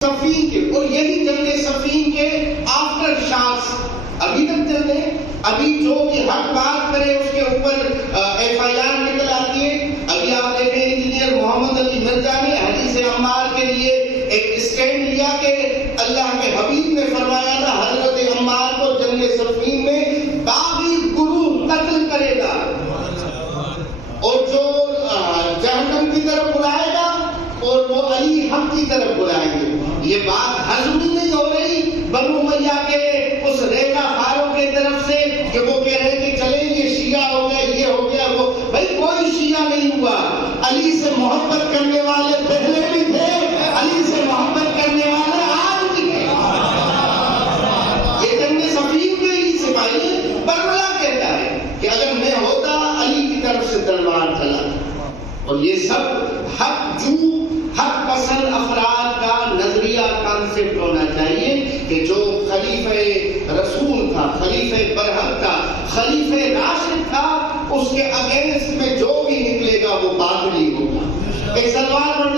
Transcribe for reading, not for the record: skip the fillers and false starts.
صفین کے، اور یہی جنگ صفین کے آفٹر شاٹس ابھی تک چل رہے ہیں. ابھی جو بھی حق بات کرے اس کے اوپر FIR نکل آتی ہے. ابھی آپ دیکھیں انجینئر محمد علی مرزا نے حدیث عمار کے لیے ایک اسٹینڈ لیا کہ اللہ کے حبیب نے فرمایا تھا حضرت عمار کو جنگ صفین میں باغی گروہ قتل کرے گا اور جو جہنم کی طرف بلائے گا اور وہ علی حق کی طرف بلائیں گے. یہ بات ہضم نہیں ہو رہی بنو امیہ کے اس ریکا خاروں کے طرف سے کہ وہ کہہ رہے کہ چلیں یہ شیعہ ہو گیا، یہ ہو گیا وہ. بھائی کوئی شیعہ نہیں ہوا. علی سے محبت کرنے والے پہلے بھی تھے، علی سے محبت کرنے والے آج بھی ہیں. یہ جنگ صفین کے ہی سپاہی برملا کہتا ہے کہ اگر میں ہوتا علی کی طرف سے تلوار چلا. اور یہ سب حق پسند افراد کا نظریہ کانسیپٹ ہونا چاہیے کہ جو خلیفہ رسول تھا، خلیفہ برحق تھا، خلیفہ راشد تھا، اس کے اگینسٹ میں جو بھی نکلے گا وہ باطلی ہوگا. ایک سلوار